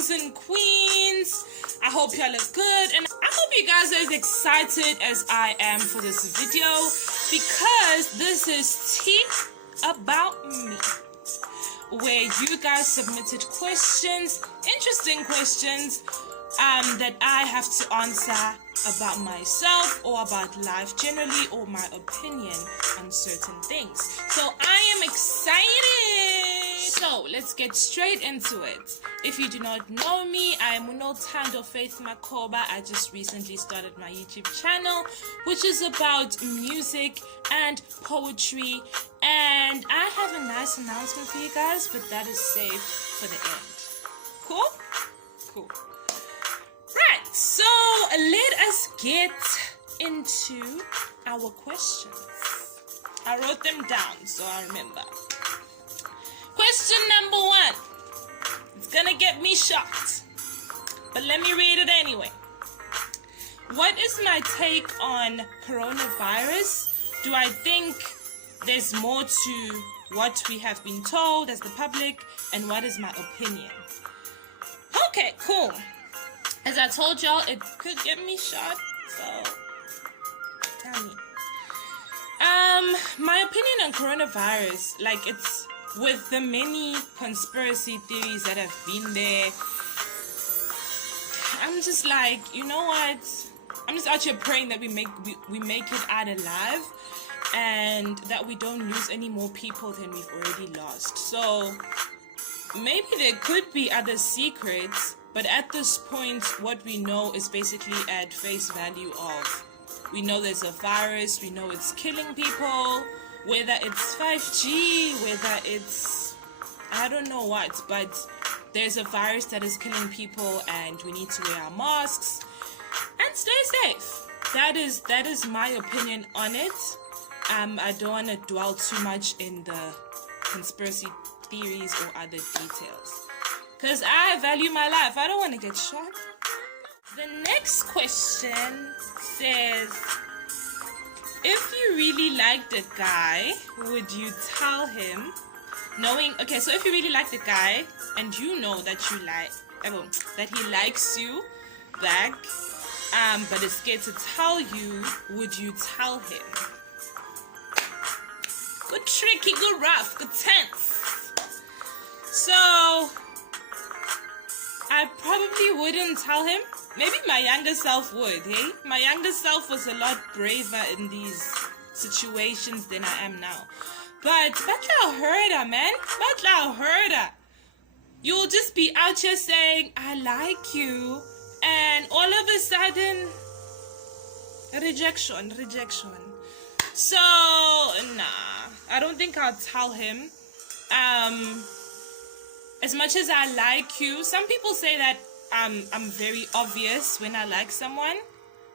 kings and queens. I hope y'all are good, and I hope you guys are as excited as I am for this video, because this is Tea About Me, where you guys submitted questions, interesting questions that I have to answer about myself or about life generally, or my opinion on certain things. So I am excited. So let's get straight into it. If you do not know me, I am Unotando Faith Makoba. I just recently started my YouTube channel, which is about music and poetry, and I have a nice announcement for you guys, but that is saved for the end. Cool? Right, so let us get into our questions. I wrote them down so I remember. Question number 1. It's gonna get me shocked, but let me read it anyway. What is my take on coronavirus? Do I think there's more to what we have been told as the public, and what is my opinion? Okay, cool. As I told y'all, it could get me shot, so tell me. My opinion on coronavirus, like, it's with the many conspiracy theories that have been there, I'm just like, you know what? I'm just out here praying that we make it out alive, and that we don't lose any more people than we've already lost. So maybe there could be other secrets, but at this point, what we know is basically at face value of, we know there's a virus, we know it's killing people, whether it's 5G, whether it's, I don't know what, but there's a virus that is killing people, and we need to wear our masks and stay safe. That is my opinion on it. I don't want to dwell too much in the conspiracy theories or other details, because I value my life. I don't want to get shot. The next question says, if you really liked a guy, would you tell him? Okay, so if you really like the guy and you know that that he likes you back, but is scared to tell you, would you tell him? Good tricky, good rough, good tense. So I probably wouldn't tell him. Maybe my younger self would, hey? My younger self was a lot braver in these situations than I am now. But batla herder, man. Batla herder. You'll just be out here saying, I like you, and all of a sudden, rejection. So, nah, I don't think I'll tell him. As much as I like you, some people say that I'm very obvious when I like someone.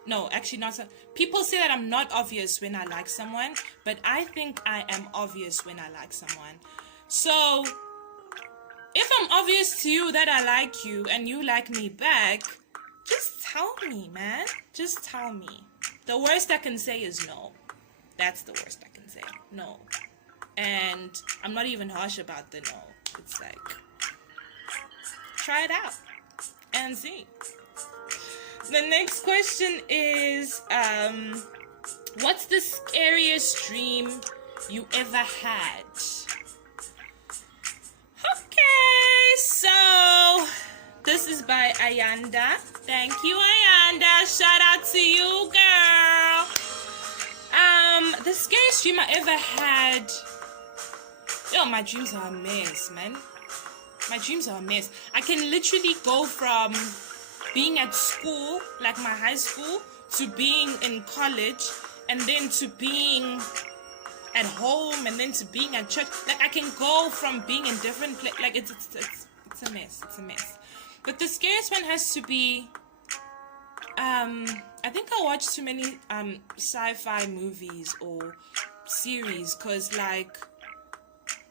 No, actually not. People say that I'm not obvious when I like someone, but I think I am obvious when I like someone. So, if I'm obvious to you that I like you and you like me back, just tell me, man. Just tell me. The worst I can say is no. That's the worst I can say. No. And I'm not even harsh about the no. It's like, try it out and see. The next question is, what's the scariest dream you ever had? Okay, so this is by Ayanda. Thank you, Ayanda. Shout out to you, girl. The scariest dream I ever had. Yo, my dreams are a mess, man. My dreams are a mess. I can literally go from being at school, like my high school, to being in college, and then to being at home, and then to being at church. Like, I can go from being in different places. Like, it's a mess. It's a mess. But the scariest one has to be, I think I watch too many sci-fi movies or series, because, like,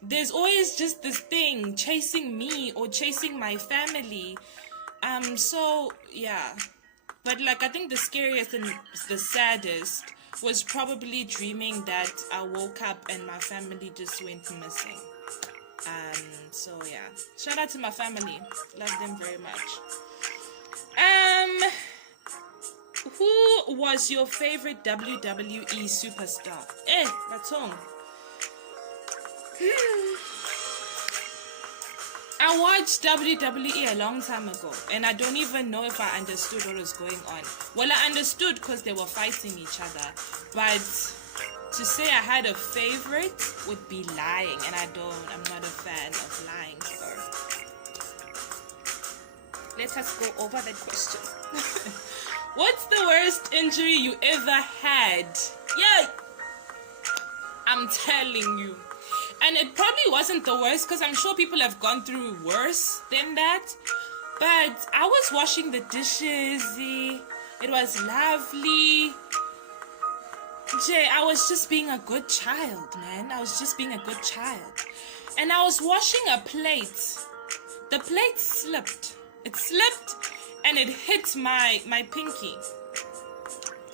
there's always just this thing chasing me or chasing my family. So, yeah. But, like, I think the scariest and the saddest was probably dreaming that I woke up and my family just went missing. So yeah, shout out to my family. Love them very much. Who was your favorite WWE superstar? Batong. I watched WWE a long time ago, and I don't even know if I understood what was going on. Well, I understood because they were fighting each other, but to say I had a favorite would be lying, and I'm not a fan of lying. So let us go over that question. What's the worst injury you ever had? Yeah, I'm telling you. And it probably wasn't the worst, because I'm sure people have gone through worse than that. But I was washing the dishes. It was lovely. Jay, I was just being a good child, man. I was just being a good child. And I was washing a plate. The plate slipped. It slipped and it hit my pinky.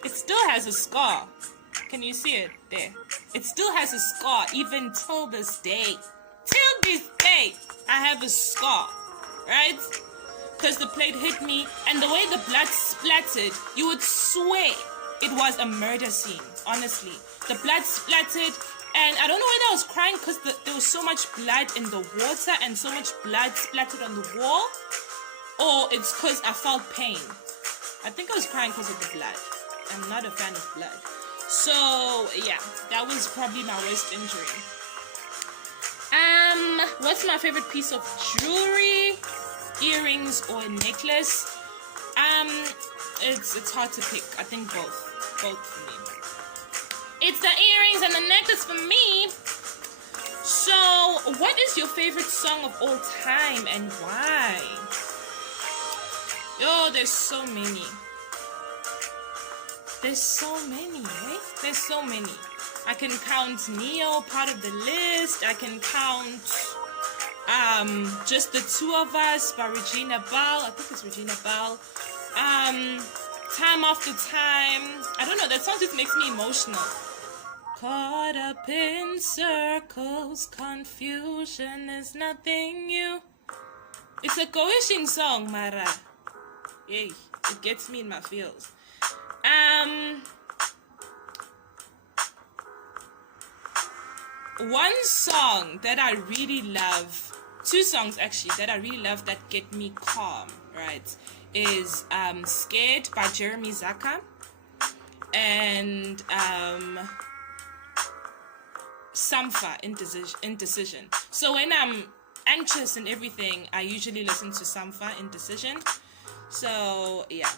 It still has a scar. Can you see it there? It still has a scar even till this day. Till this day, I have a scar, right? Because the plate hit me, and the way the blood splattered, you would swear it was a murder scene, honestly. The blood splattered, and I don't know whether I was crying because there was so much blood in the water and so much blood splattered on the wall, or it's because I felt pain. I think I was crying because of the blood. I'm not a fan of blood. So, yeah, that was probably my worst injury. What's my favorite piece of jewelry? Earrings or a necklace? It's hard to pick. I think both for me. It's the earrings and the necklace for me. So, what is your favorite song of all time and why? Yo, there's so many. There's so many, right? There's so many. I can count Neo, part of the list. I can count Just the Two of Us by Regina Bell. I think it's Regina Bell. Time After Time. I don't know, that song just makes me emotional. Caught up in circles, confusion is nothing new. It's a cohesion song, Mara. Yay, it gets me in my feels. One song that I really love, two songs actually that I really love that get me calm, right, is Scared by Jeremy Zaka and Sampha, Indecision. So when I'm anxious and everything, I usually listen to Sampha, Indecision. So yeah,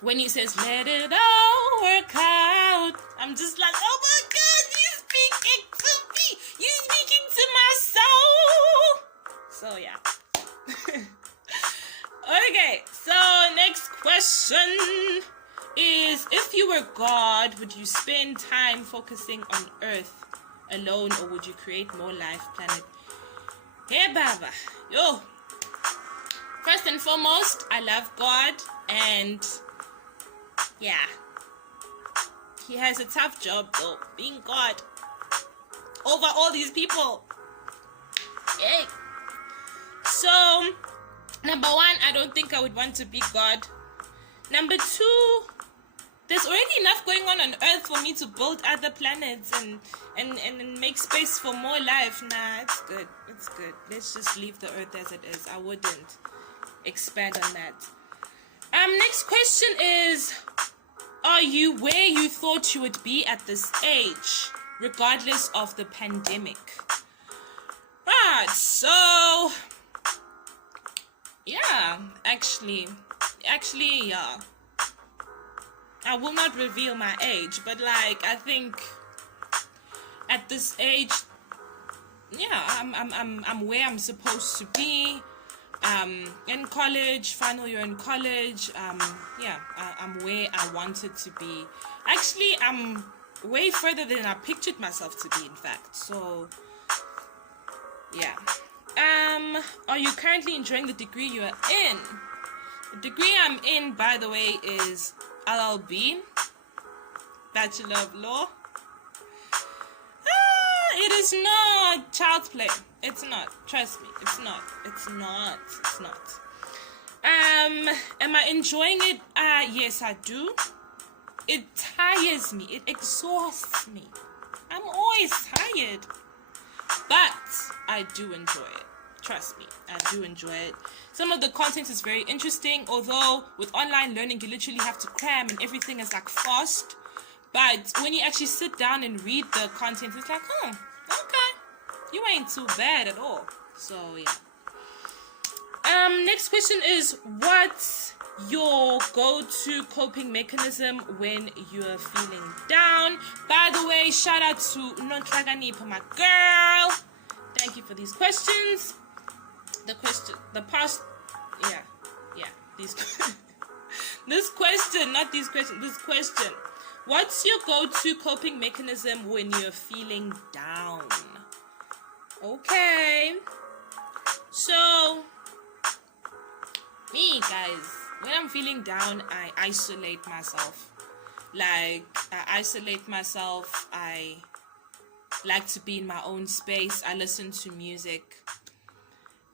when he says let it all work out, I'm just like, oh my God, you're speaking to me, you're speaking to my soul. So yeah. Okay, so next question is, if you were God, would you spend time focusing on Earth alone, or would you create more life planet? Hey Baba, yo, first and foremost, I love God, and yeah, he has a tough job though, being God over all these people. Yay. So, number one, I don't think I would want to be God. Number two, there's already enough going on Earth for me to build other planets and make space for more life. Nah, it's good. It's good. Let's just leave the Earth as it is. I wouldn't expand on that. Next question is, are you where you thought you would be at this age, regardless of the pandemic? Right, so yeah, actually, yeah. I will not reveal my age, but like, I think at this age, yeah, I'm where I'm supposed to be. In college, final year in college. Yeah, I'm where I wanted to be. Actually, I'm way further than I pictured myself to be, in fact. So, yeah. Are you currently enjoying the degree you are in? The degree I'm in, by the way, is LLB, Bachelor of Law. It is not child's play. It's not. Trust me. It's not. It's not. It's not. Am I enjoying it? Yes, I do. It tires me. It exhausts me. I'm always tired. But I do enjoy it. Trust me, I do enjoy it. Some of the content is very interesting, although with online learning, you literally have to cram and everything is like fast. But when you actually sit down and read the content, it's like, okay, you ain't too bad at all. So, yeah. Next question is, what's your go-to coping mechanism when you're feeling down? By the way, shout out to Nontraganipa, my girl. Thank you for these questions. This question. What's your go-to coping mechanism when you're feeling down? Okay. So, me, guys, when I'm feeling down, I isolate myself. I like to be in my own space. I listen to music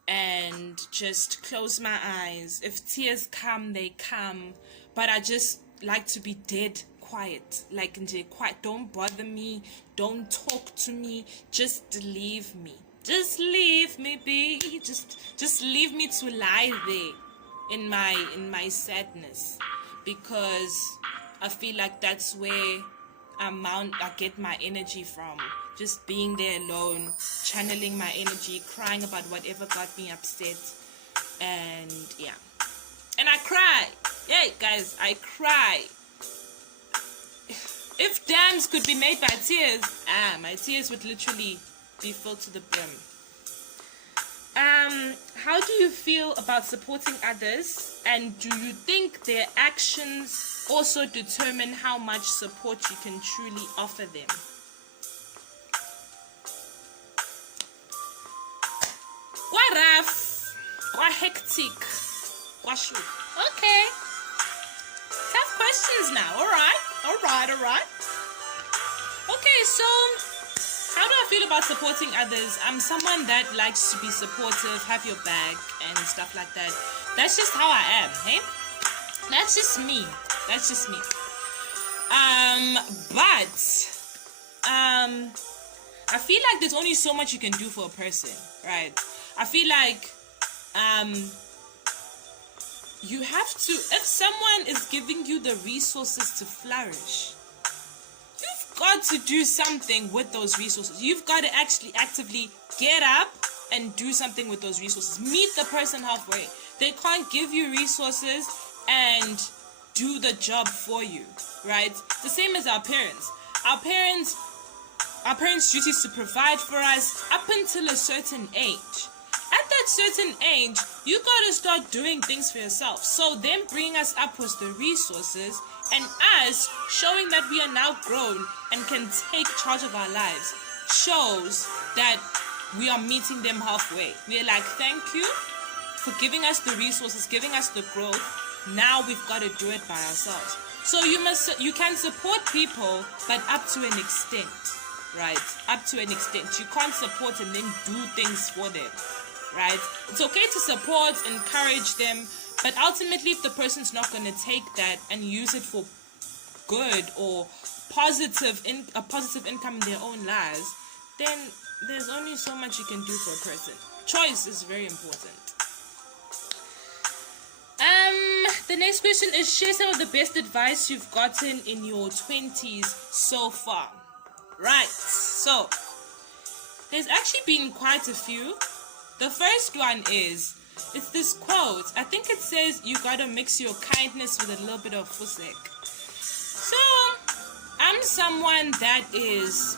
and just close my eyes. If tears come, they come. But I just like to be dead quiet. Like, quiet. Don't bother me. Don't talk to me. Just leave me. Just leave me be. Just leave me to lie there in my sadness. Because I feel like that's where I get my energy from. Just being there alone, channeling my energy, crying about whatever got me upset, and yeah. And I cry. Yeah, guys, I cry. If dams could be made by tears, my tears would literally be filled to the brim. How do you feel about supporting others, and do you think their actions also determine how much support you can truly offer them? What rough? What hectic? What shoot? Okay. Tough questions now. Alright. Okay, so how do I feel about supporting others? I'm someone that likes to be supportive, have your back, and stuff like that. That's just how I am, hey? That's just me. I feel like there's only so much you can do for a person, right? I feel like you have to, if someone is giving you the resources to flourish, you've got to do something with those resources. You've got to actually actively get up and do something with those resources. Meet the person halfway. They can't give you resources and do the job for you, right? The same as our parents. Our parents' duty is to provide for us up until a certain age. At that certain age, you gotta start doing things for yourself. So them bringing us up was the resources, and us showing that we are now grown and can take charge of our lives shows that we are meeting them halfway. We are like, thank you for giving us the resources, giving us the growth. Now we've got to do it by ourselves. So you can support people, but up to an extent, right? Up to an extent. You can't support and then do things for them, right? It's okay to support, encourage them, but ultimately if the person's not going to take that and use it for good or a positive income in their own lives, then there's only so much you can do for a person. Choice is very important. The next question is, share some of the best advice you've gotten in your 20s so far. Right, so there's actually been quite a few. The first one is, it's this quote. I think it says you gotta mix your kindness with a little bit of fusek. So I'm someone that is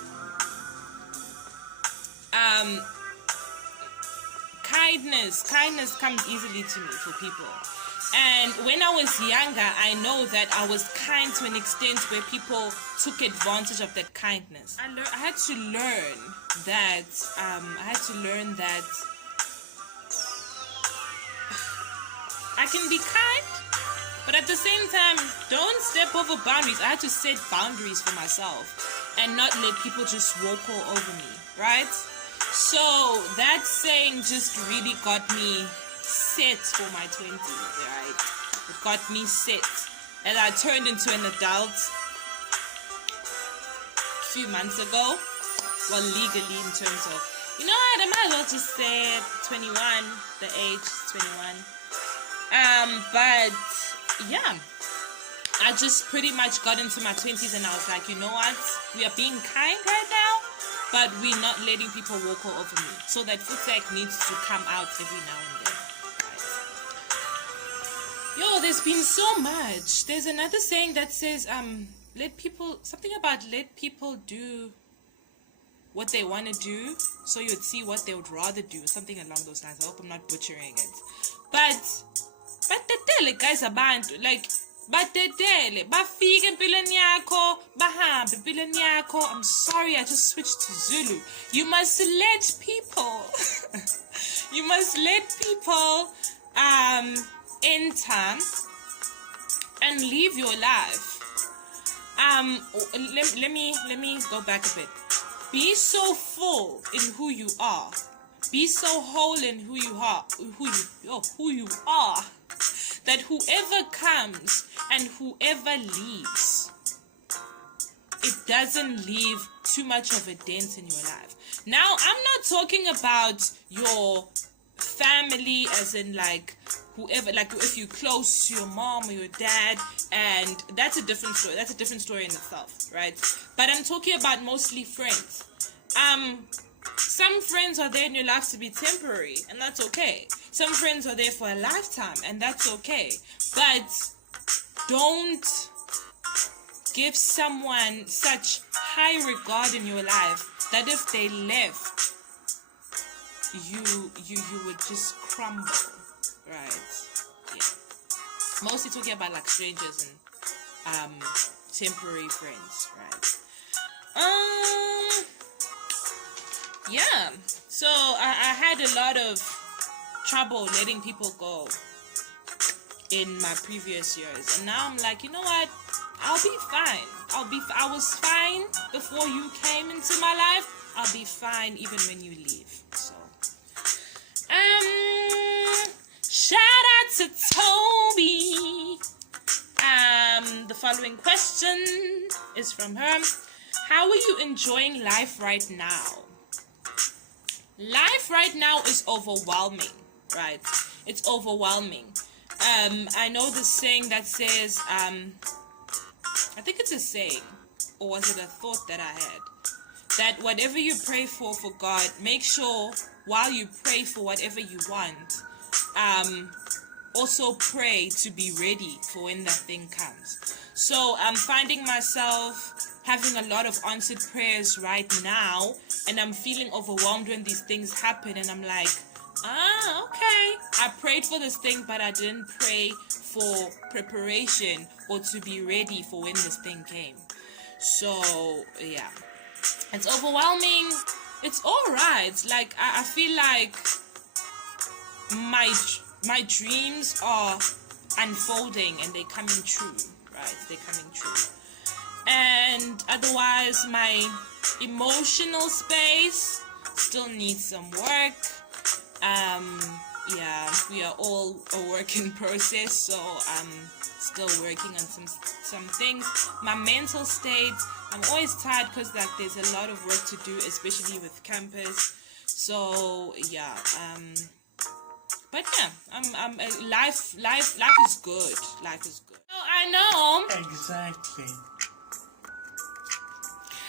kindness comes easily to me for people. And when I was younger, I know that I was kind to an extent where people took advantage of that kindness. I had to learn that I can be kind, but at the same time, don't step over boundaries. I had to set boundaries for myself and not let people just walk all over me. right? So that saying just really got me set for my 20s, right? It got me set. And I turned into an adult a few months ago. Well, legally, in terms of, you know what, I might as well just say 21, the age is 21. But yeah, I just pretty much got into my 20s and I was like, you know what, we are being kind right now, but we're not letting people walk all over me. So that footwork needs to come out every now and then. Right? Yo, there's been so much. There's another saying that says, let people do what they want to do, so you'd see what they would rather do, something along those lines. I hope I'm not butchering it. But tetele guys, abantu like batetele bafike empilweni yakho bahambe empilweni yakho. I'm sorry, I just switched to Zulu. You must let people you must let people enter and live your life. Let me go back a bit. Be so full in who you are. Be so whole in who you are, that whoever comes and whoever leaves, it doesn't leave too much of a dent in your life. Now, I'm not talking about your family as in like whoever, like if you're close to your mom or your dad, and that's a different story. That's a different story in itself, right? But I'm talking about mostly friends. Some friends are there in your life to be temporary, and that's okay. Some friends are there for a lifetime, and that's okay. But don't give someone such high regard in your life that if they left, you would just crumble, right? Yeah. Mostly talking about like strangers and temporary friends, right? Yeah. So I had a lot of trouble letting people go in my previous years, and now I'm like, you know what? I'll be fine. I was fine before you came into my life. I'll be fine even when you leave. So shout out to Toby. The following question is from her. How are you enjoying life right now? Life right now is overwhelming, right? It's overwhelming. I know the saying that says, I think it's a saying, or was it a thought that I had? That whatever you pray for God, make sure while you pray for whatever you want, also pray to be ready for when that thing comes. So I'm finding myself having a lot of answered prayers right now, and I'm feeling overwhelmed when these things happen, and I'm like, okay, I prayed for this thing, but I didn't pray for preparation or to be ready for when this thing came. So yeah, it's overwhelming. It's all right. Like I feel like my dreams are unfolding and they're coming true, right? They're coming true. And otherwise, my emotional space still needs some work. Yeah, we are all a work in process, so I'm still working on some things. My mental state, I'm always tired because like there's a lot of work to do, especially with campus. So yeah, but yeah, life is good. Life is good. So I know exactly.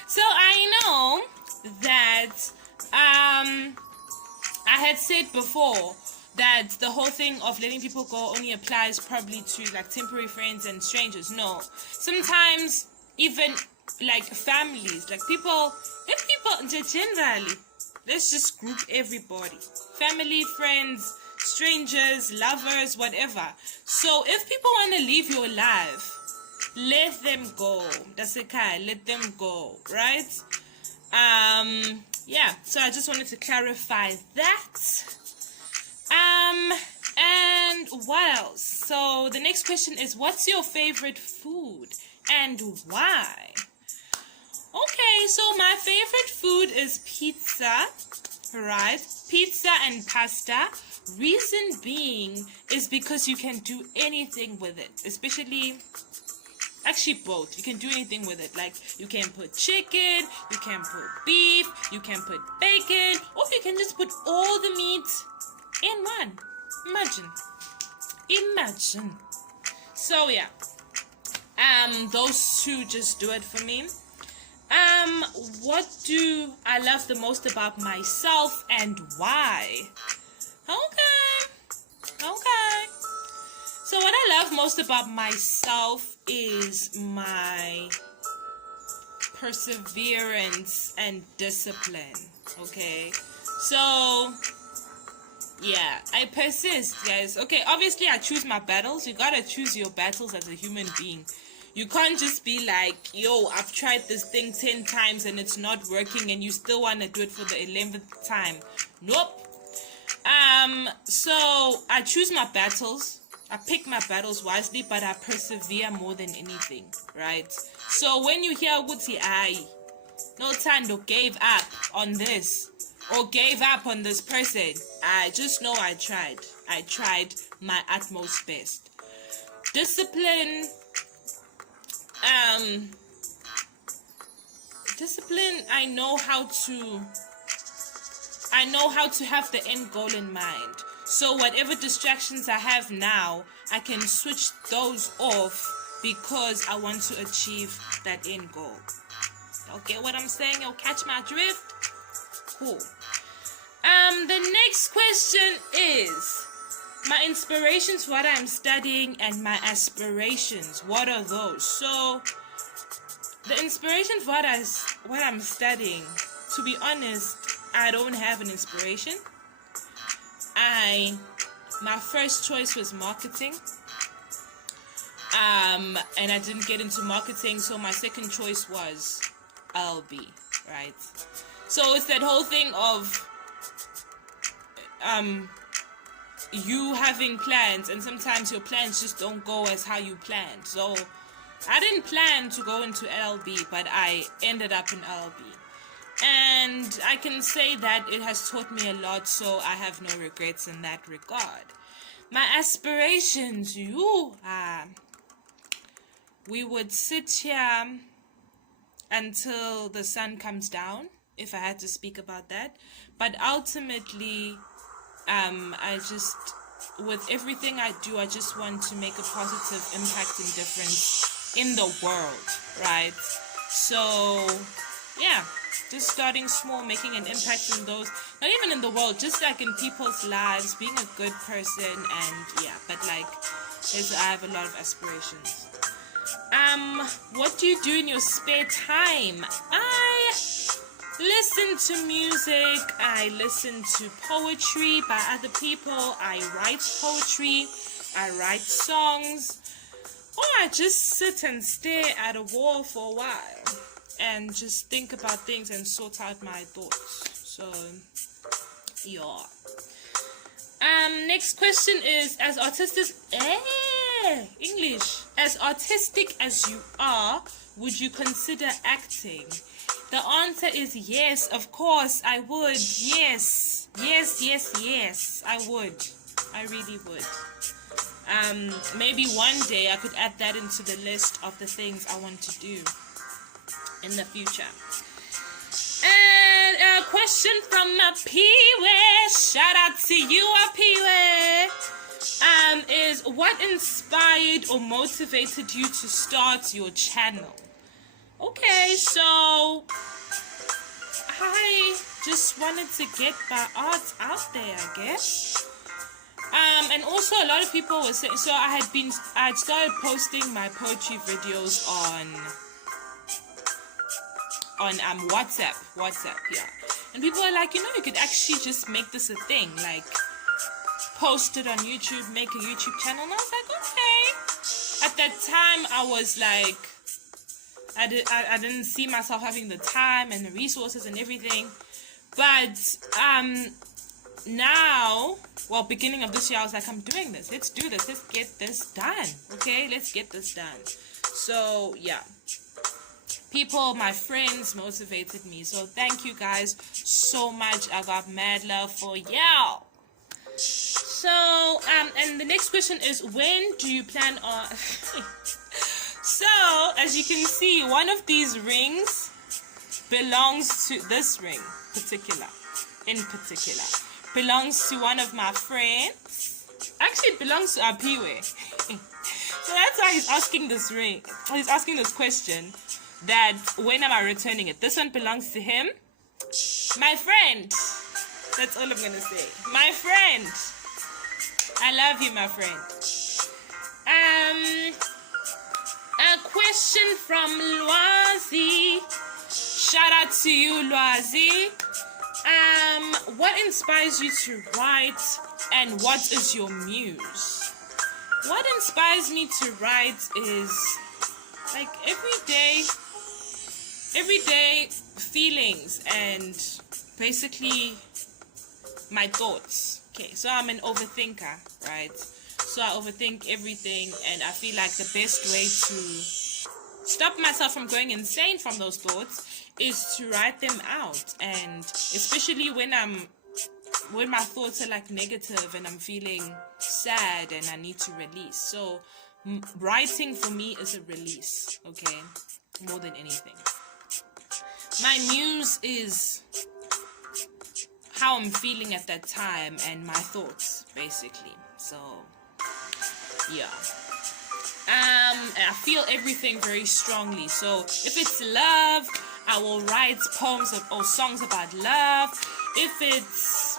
So I know that I had said before that the whole thing of letting people go only applies probably to like temporary friends and strangers. No, sometimes even like families, like people generally, let's just group everybody: family, friends, strangers, lovers, whatever. So if people want to leave your life, let them go. That's okay. Let them go, right? Yeah. So I just wanted to clarify that. And what else? So the next question is, what's your favorite food and why? Okay, Okay, so my favorite food is pizza, right? Pizza and pasta. Reason being is because you can do anything with it, especially, actually both. You can do anything with it. Like, you can put chicken, you can put beef, you can put bacon, or you can just put all the meat in one. Imagine. So yeah, those two just do it for me. What do I love the most about myself and why? Okay. So what I love most about myself is my perseverance and discipline. Okay. So yeah, I persist, guys. Okay, obviously I choose my battles. You gotta choose your battles as a human being. You can't just be like, yo, I've tried this thing 10 times and it's not working and you still want to do it for the 11th time. Nope. So I choose my battles. I pick my battles wisely, but I persevere more than anything, right? So when you hear Guti, no Tando gave up on this or gave up on this person, I just know I tried. I tried my utmost best. Discipline, I know how to have the end goal in mind. So whatever distractions I have now, I can switch those off because I want to achieve that end goal. Y'all get what I'm saying? Y'all catch my drift? Cool. The next question is my inspirations, what I'm studying, and my aspirations. What are those? So the inspiration for what I'm studying, to be honest, I don't have an inspiration. My first choice was marketing. And I didn't get into marketing, so my second choice was LB, right? So it's that whole thing of you having plans, and sometimes your plans just don't go as how you planned. So I didn't plan to go into LB, but I ended up in LB. And I can say that it has taught me a lot, so I have no regrets in that regard. My aspirations, we would sit here until the sun comes down, if I had to speak about that. But ultimately, with everything I do, I just want to make a positive impact and difference in the world, right? So, yeah, just starting small, making an impact in those, not even in the world, just like in people's lives, being a good person, and yeah, but like, I have a lot of aspirations. What do you do in your spare time? I listen to music, I listen to poetry by other people, I write poetry, I write songs, or I just sit and stare at a wall for a while and just think about things and sort out my thoughts. So, yeah. Next question is, as artistic as you are, would you consider acting? The answer is yes, of course, I would. Yes, I would. I really would. Maybe one day I could add that into the list of the things I want to do in the future. And a question from Apiwe. Shout out to you, Apiwe. Is what inspired or motivated you to start your channel? Okay, so I just wanted to get my art out there, I guess. And also a lot of people were saying, so I had started posting my poetry videos on WhatsApp, yeah. And people are like, you could actually just make this a thing, like post it on YouTube, make a YouTube channel. And I was like, okay. At that time, I was like, I didn't see myself having the time and the resources and everything. But now, beginning of this year, I was like, I'm doing this. Let's do this. Let's get this done. Okay, let's get this done. So, yeah. people, my friends motivated me. So thank you guys so much. I got mad love for y'all. So and the next question is, when do you plan on so as you can see, one of these rings belongs to this ring in particular belongs to one of my friends. Actually, it belongs to Apiwe. So that's why he's asking this question, that when am I returning it? This one belongs to him. My friend. That's all I'm gonna say. My friend. I love you, my friend. A question from Loazi. Shout out to you, Loazi. What inspires you to write, and what is your muse? What inspires me to write is like everyday feelings and basically my thoughts. Okay, so I'm an overthinker, right? So I overthink everything, and I feel like the best way to stop myself from going insane from those thoughts is to write them out. And especially when my thoughts are like negative and I'm feeling sad and I need to release. So writing for me is a release, okay, more than anything. My muse is how I'm feeling at that time and my thoughts, basically. So yeah, I feel everything very strongly. So if it's love, I will write poems or songs about love. If it's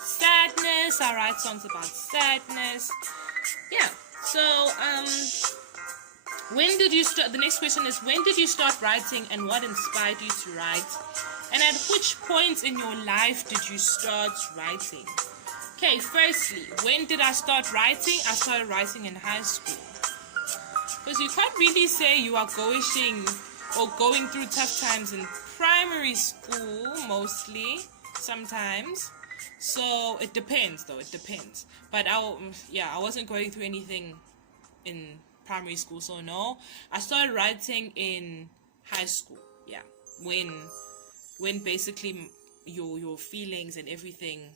sadness, I write songs about sadness. Yeah. So when did you start? The next question is, when did you start writing, and what inspired you to write? And at which point in your life did you start writing? Okay, firstly, when did I start writing? I started writing in high school. Because you can't really say you are going through tough times in primary school, mostly, sometimes. So it depends, though. It depends. But I wasn't going through anything in primary school, so no. I started writing in high school. Yeah, when basically your feelings and everything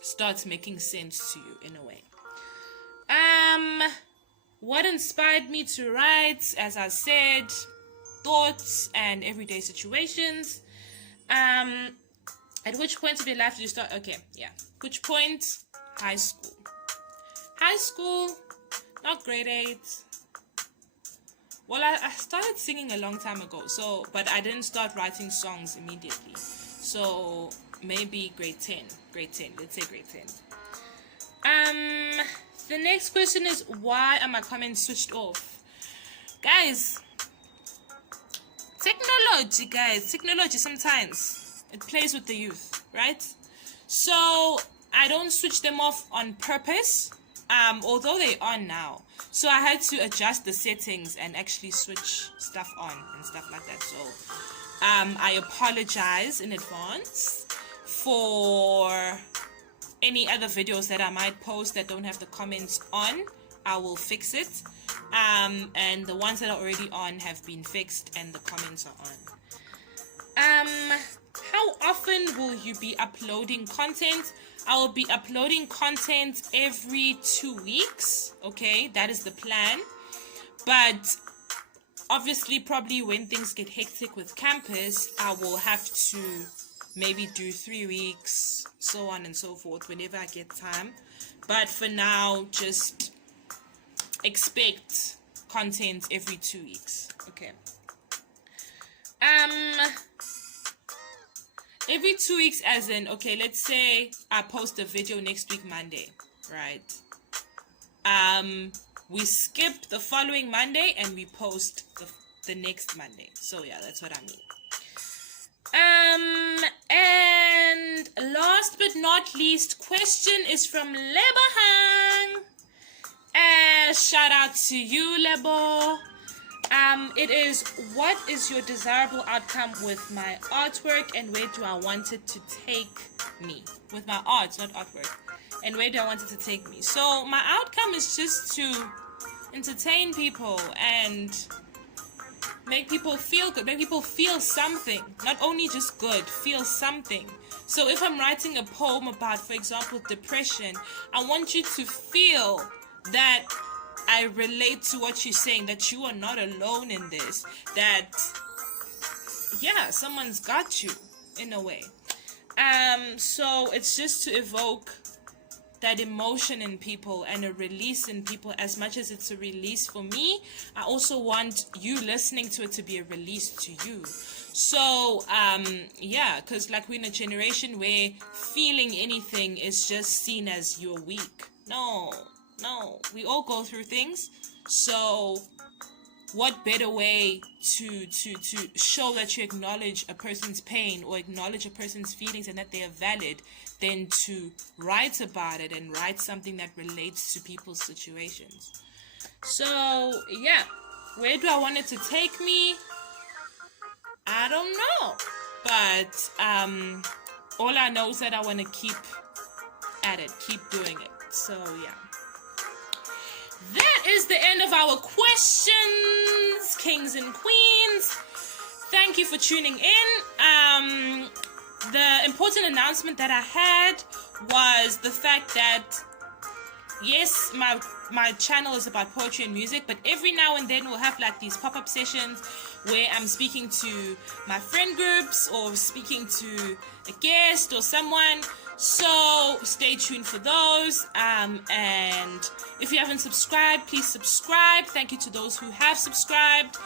starts making sense to you in a way. What inspired me to write? As I said, thoughts and everyday situations. At which point of your life did you start? Okay, yeah. Which point? High school. High school, not grade 8. Well, I started singing a long time ago, but I didn't start writing songs immediately. So maybe grade 10. Let's say grade 10. The next question is, why are my comments switched off? Guys, technology sometimes it plays with the youth, right? So I don't switch them off on purpose, although they are now. So I had to adjust the settings and actually switch stuff on and stuff like that. So I apologize in advance for any other videos that I might post that don't have the comments on. I will fix it. And the ones that are already on have been fixed and the comments are on. How often will you be uploading content? I will be uploading content every 2 weeks. Okay, that is the plan. But obviously, probably when things get hectic with campus, I will have to maybe do 3 weeks, so on and so forth, whenever I get time. But for now, just expect content every 2 weeks. Okay. Every 2 weeks, as in, okay, let's say I post a video next week Monday, right? We skip the following Monday and we post the next Monday. So yeah, that's what I mean. And last but not least, question is from Lebahang. Shout out to you, Lebo. It is, what is your desirable outcome with my artwork, and where do I want it to take me? With my art, not artwork. And where do I want it to take me? So my outcome is just to entertain people and Make people feel good. Make people feel something. Not only just good, feel something. So if I'm writing a poem about, for example, depression, I want you to feel that I relate to what you're saying, that you are not alone in this, that, yeah, someone's got you in a way. So it's just to evoke that emotion in people and a release in people. As much as it's a release for me, I also want you listening to it to be a release to you. So yeah, because like we're in a generation where feeling anything is just seen as you're weak. No, we all go through things. So what better way to show that you acknowledge a person's pain or acknowledge a person's feelings and that they are valid than to write about it and write something that relates to people's situations. So yeah, where do I want it to take me? I don't know, but all I know is that I want to keep at it, keep doing it. So yeah, that is the end of our questions, kings and queens. Thank you for tuning in. The important announcement that I had was the fact that, yes, my channel is about poetry and music, but every now and then we'll have like these pop-up sessions where I'm speaking to my friend groups or speaking to a guest or someone. So stay tuned for those. And if you haven't subscribed, please subscribe. Thank you to those who have subscribed.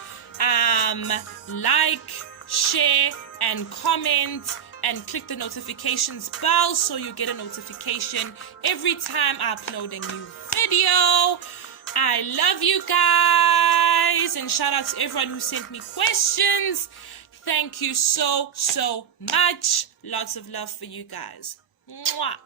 Like, share, and comment. And click the notifications bell so you get a notification every time I upload a new video. I love you guys, and shout out to everyone who sent me questions. Thank you so much. Lots of love for you guys. Mwah.